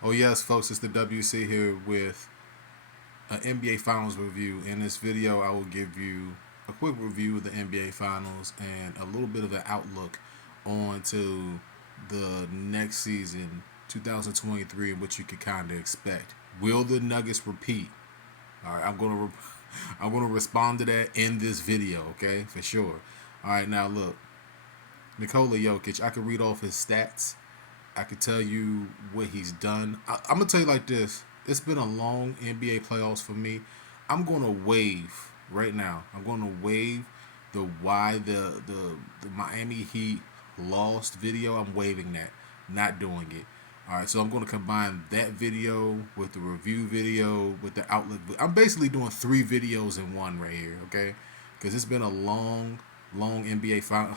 Oh yes, folks, it's the WC here with an NBA Finals review. In this video, I will give you a quick review of the NBA Finals and a little bit of an outlook on to the next season, 2023, and what you could kind of expect. Will the Nuggets repeat? All right, I'm gonna respond to that in this video, okay, for sure. All right, now look, Nikola Jokic. I could read off his stats. I could tell you what he's done. I'm gonna tell you like this. It's been a long NBA playoffs for me. I'm gonna waive right now. I'm gonna waive the why the Miami Heat lost video. I'm waiving that. Not doing it. All right, so I'm going to combine that video with the review video with the outlook. I'm basically doing three videos in one right here, okay? Because it's been a long NBA final.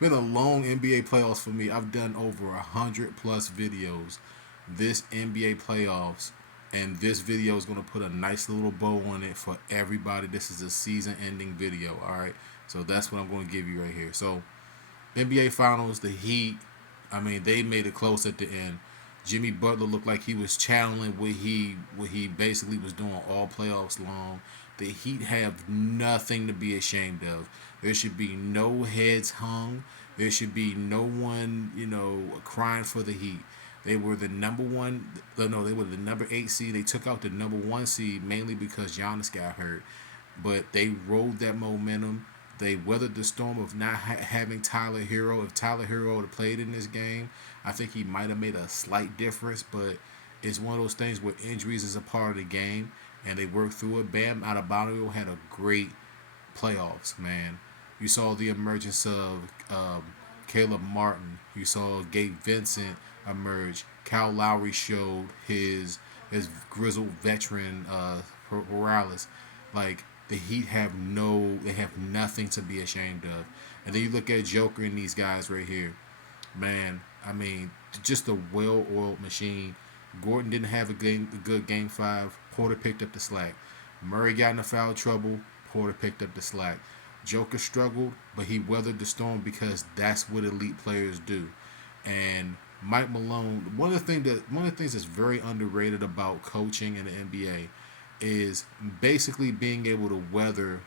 Been a long NBA playoffs for me. I've done over 100+ videos this NBA playoffs, and this video is going to put a nice little bow on it for everybody. This is a season-ending video. All right, so that's what I'm going to give you right here. So NBA Finals, the Heat. I mean, they made it close at the end. Jimmy Butler looked like he was channeling what he basically was doing all playoffs long. The Heat have nothing to be ashamed of. There should be no heads hung. There should be no one, crying for the Heat. They were the number one. No, they were the number 8 seed. They took out the number 1 seed mainly because Giannis got hurt, but they rode that momentum. They weathered the storm of not having Tyler Hero. If Tyler Hero had played in this game, I think he might have made a slight difference. But it's one of those things where injuries is a part of the game, and they worked through it. Bam Adebayo had a great playoffs, man. You saw the emergence of Caleb Martin. You saw Gabe Vincent emerge. Kyle Lowry showed his grizzled veteran Morales. Like the Heat they have nothing to be ashamed of. And then you look at Joker and these guys right here, man. I mean, just a well-oiled machine. Gordon didn't have a good game five. Porter picked up the slack. Murray got into foul trouble. Porter picked up the slack. Joker struggled, but he weathered the storm because that's what elite players do. And Mike Malone, one of the things that's very underrated about coaching in the NBA is basically being able to weather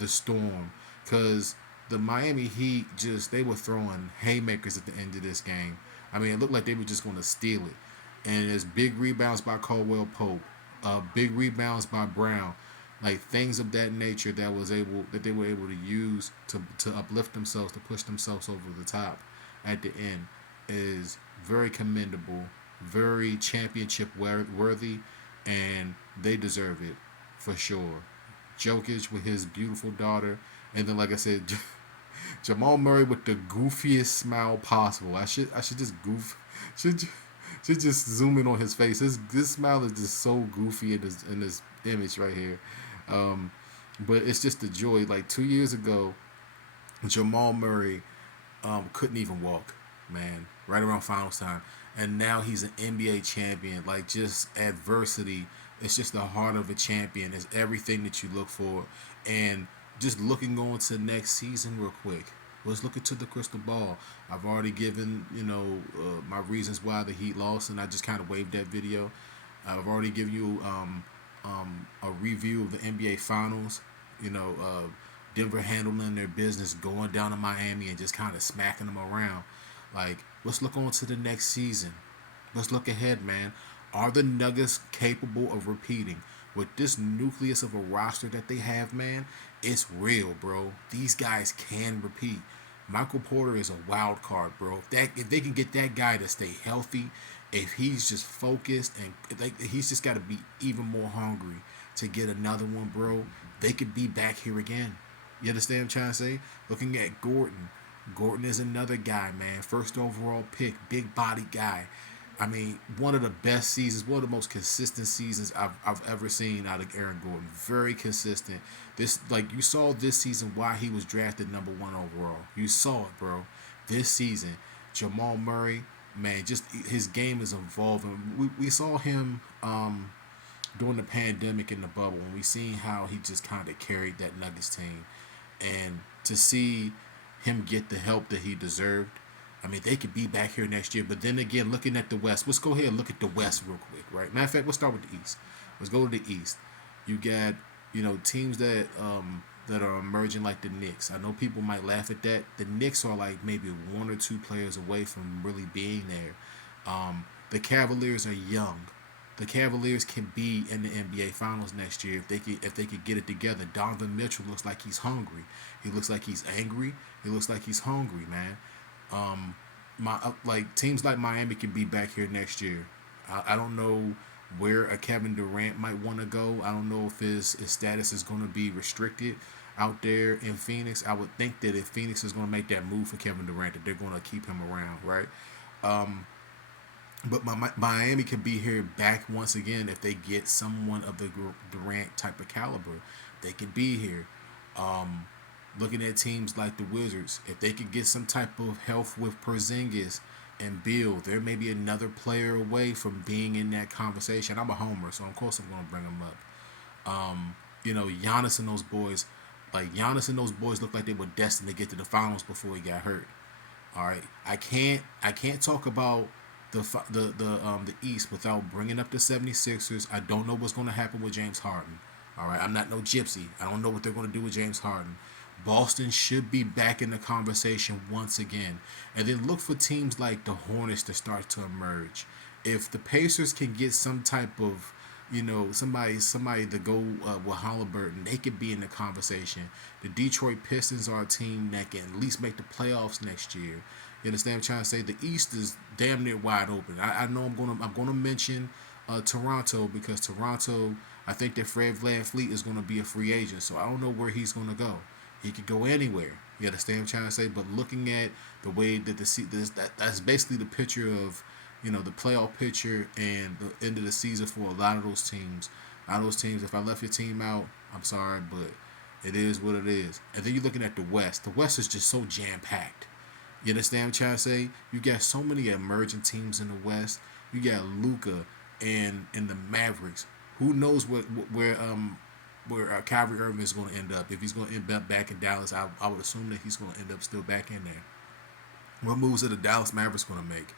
the storm, because the Miami Heat they were throwing haymakers at the end of this game. I mean, it looked like they were just going to steal it. And there's big rebounds by Caldwell Pope, big rebounds by Brown, like things of that nature that they were able to use to uplift themselves, to push themselves over the top at the end is very commendable, very championship worthy, and they deserve it for sure. Jokic with his beautiful daughter, and then like I said, Jamal Murray with the goofiest smile possible. I should just should should just zoom in on his face. This smile is just so goofy in this image right here. Um, but it's just a joy. Like 2 years ago, Jamal Murray couldn't even walk, man, right around finals time. And now he's an NBA champion. Like, just adversity, it's just the heart of a champion. It's everything that you look for. And just looking on to next season real quick. Let's look into the crystal ball. I've already given, my reasons why the Heat lost, and I just kind of waved that video. I've already given you a review of the NBA Finals. Denver handling their business, going down to Miami and just kind of smacking them around. Like, let's look on to the next season. Let's look ahead, man. Are the Nuggets capable of repeating? With this nucleus of a roster that they have, man, it's real, bro. These guys can repeat. Michael Porter is a wild card, bro. If they can get that guy to stay healthy, if he's just focused and he's just got to be even more hungry to get another one, bro, they could be back here again. You understand what I'm trying to say? Looking at Gordon. Gordon is another guy, man. First overall pick, big body guy. I mean, one of the best seasons, one of the most consistent seasons I've ever seen out of Aaron Gordon. Very consistent. You saw this season why he was drafted number 1 overall. You saw it, bro. This season, Jamal Murray, man, just his game is evolving. We saw him during the pandemic in the bubble, and we seen how he just kind of carried that Nuggets team, and to see him get the help that he deserved, I mean, they could be back here next year. But then again, looking at the West, let's go ahead and look at the West real quick, right? Matter of fact, let's start with the East. Let's go to the East. You got, teams that are emerging like the Knicks. I know people might laugh at that. The Knicks are like maybe one or two players away from really being there. The Cavaliers are young. The Cavaliers can be in the NBA Finals next year if they could get it together. Donovan Mitchell looks like he's hungry. He looks like he's angry. He looks like he's hungry, man. Like teams like Miami can be back here next year. I don't know where a Kevin Durant might want to go. I don't know if his status is going to be restricted out there in Phoenix. I would think that if Phoenix is going to make that move for Kevin Durant, that they're going to keep him around, right? But Miami can be here back once again if they get someone of the Durant type of caliber. They can be here. Looking at teams like the Wizards, if they could get some type of health with Porzingis and Beal, there may be another player away from being in that conversation. I'm a homer, so of course I'm going to bring him up. Giannis and those boys, look like they were destined to get to the finals before he got hurt. All right, I can't talk about the East without bringing up the 76ers. I don't know what's going to happen with James Harden. All right, I'm not no gypsy. I don't know what they're going to do with James Harden. Boston should be back in the conversation once again. And then look for teams like the Hornets to start to emerge. If the Pacers can get some type of, somebody to go with Halliburton, they could be in the conversation. The Detroit Pistons are a team that can at least make the playoffs next year. You understand what I'm trying to say? The East is damn near wide open. I know I'm gonna mention Toronto because Toronto, I think that Fred VanVleet is going to be a free agent, so I don't know where he's going to go. He could go anywhere. You understand what I'm trying to say? But looking at the way that that's basically the picture of, the playoff picture and the end of the season for a lot of those teams. A lot of those teams, if I left your team out, I'm sorry, but it is what it is. And then you're looking at the West. The West is just so jam-packed. You understand what I'm trying to say? You got so many emerging teams in the West. You got Luka and the Mavericks. Who knows where Kyrie Irving is going to end up? If he's going to end up back in Dallas, I would assume that he's going to end up still back in there. What moves are the Dallas Mavericks going to make?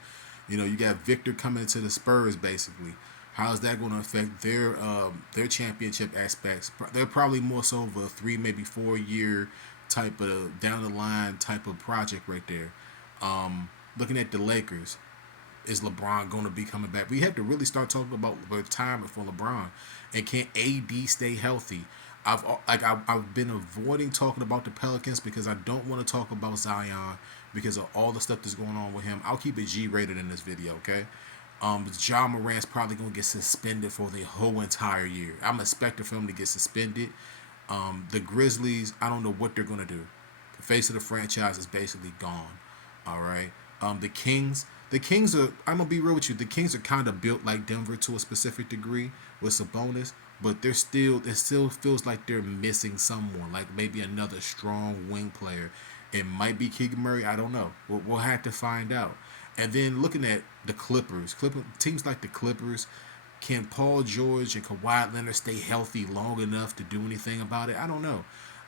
You got Victor coming to the Spurs basically. How is that going to affect their championship aspects? They're probably more so of a 3, maybe 4 year type of down the line type of project right there. Looking at the Lakers, is LeBron going to be coming back? We have to really start talking about retirement for LeBron. And can AD stay healthy? I've been avoiding talking about the Pelicans because I don't want to talk about Zion because of all the stuff that's going on with him. I'll keep it G-rated in this video, okay? Ja Morant's probably going to get suspended for the whole entire year. I'm expecting for him to get suspended. The Grizzlies, I don't know what they're going to do. The face of the franchise is basically gone. All right. The Kings are, I'm going to be real with you, the Kings are kind of built like Denver to a specific degree with Sabonis, but it still feels like they're missing someone, like maybe another strong wing player. It might be Keegan Murray. I don't know. We'll have to find out. And then looking at the Clippers, teams like the Clippers, can Paul George and Kawhi Leonard stay healthy long enough to do anything about it? I don't know.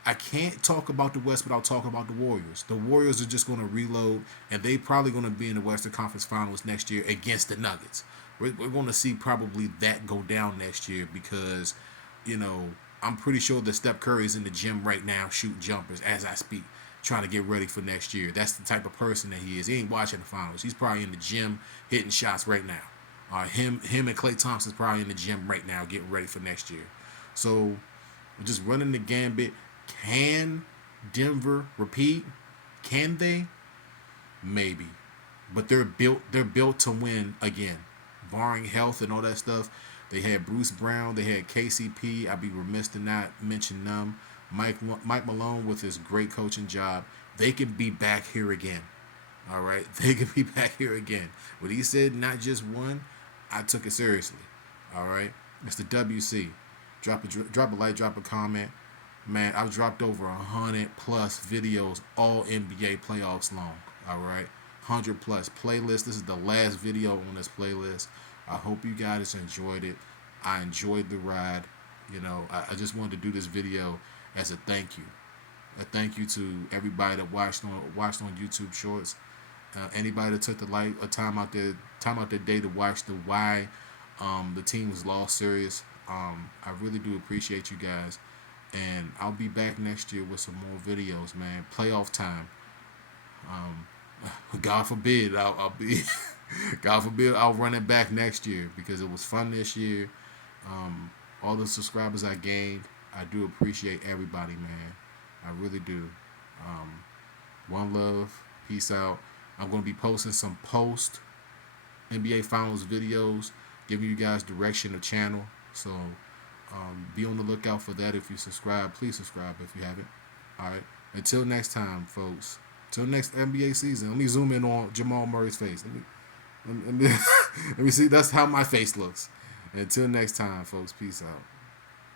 I can't talk about the West without talking about the Warriors. The Warriors are just going to reload, and they probably going to be in the Western Conference Finals next year against the Nuggets. We're going to see probably that go down next year because, I'm pretty sure that Steph Curry is in the gym right now shooting jumpers as I speak, trying to get ready for next year. That's the type of person that he is. He ain't watching the finals. He's probably in the gym hitting shots right now. Him and Klay Thompson's probably in the gym right now getting ready for next year. So just running the gambit. Can Denver repeat? Can they? Maybe. But they're built to win again. Barring health and all that stuff. They had Bruce Brown, they had KCP. I'd be remiss to not mention them. Mike Malone with his great coaching job. They can be back here again. All right? They can be back here again. When he said not just one, I took it seriously. All right? It's the WC. Drop a like, drop a comment. Man, I've dropped over 100 plus videos, all NBA playoffs long. All right, 100 plus playlist. This is the last video on this playlist. I hope you guys enjoyed it. I enjoyed the ride. I just wanted to do this video as a thank you. A thank you to everybody that watched on YouTube Shorts. Anybody that took a time out their day to watch why the team was lost series. I really do appreciate you guys, and I'll be back next year with some more videos, man. Playoff time. God forbid I'll be. God forbid I'll run it back next year because it was fun this year. All the subscribers I gained, I do appreciate everybody, man. I really do. Um, One love. Peace out. I'm going to be posting some post NBA Finals videos, giving you guys direction of channel. So be on the lookout for that. If you subscribe, please subscribe if you haven't. All right. Until next time, folks. Until next NBA season. Let me zoom in on Jamal Murray's face. Let me see. That's how my face looks. Until next time, folks. Peace out.